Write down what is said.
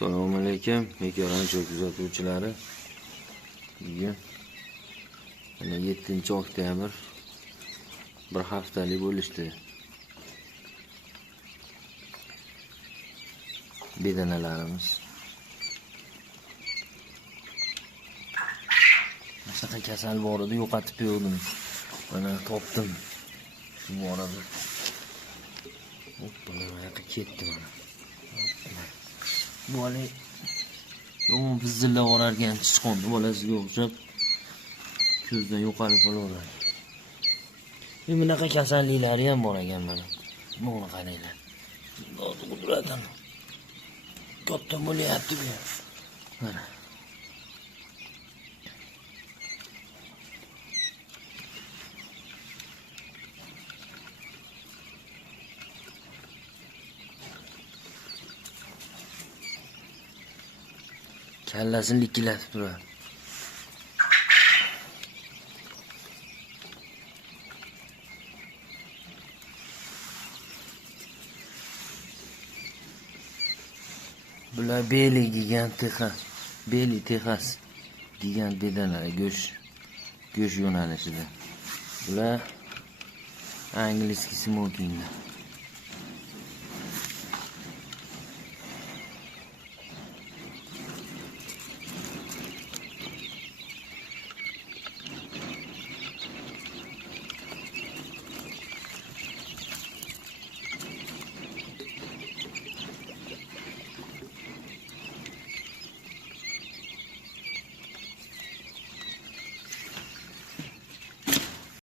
Assalomu alaykum, Mekeran cho'k kuzatuvchilari. Bugun mana 7-oktyabr bir haftalik bo'lishdi. Bedanalarimiz. Shunaqa kasal bor edi, yo'qotib qo'ydim. Mana topdim. Shu borada. Mana yoqqa ketdi mana. Bu hali yomon vizillab borarkan sichqonni bolasiga o'xshab ko'zdan yo'qolib qolaveradi. Bunaqa kasalliklari ham bor ekan mana. Buni qaranglar. Qudratan katta bo'lyapti bu. Mana. Kallasini likillatib turadi. Bular beli gigant Texas, beli Texas gigant bedanalar go'sht yo'nalishida. Bular angliski smoking.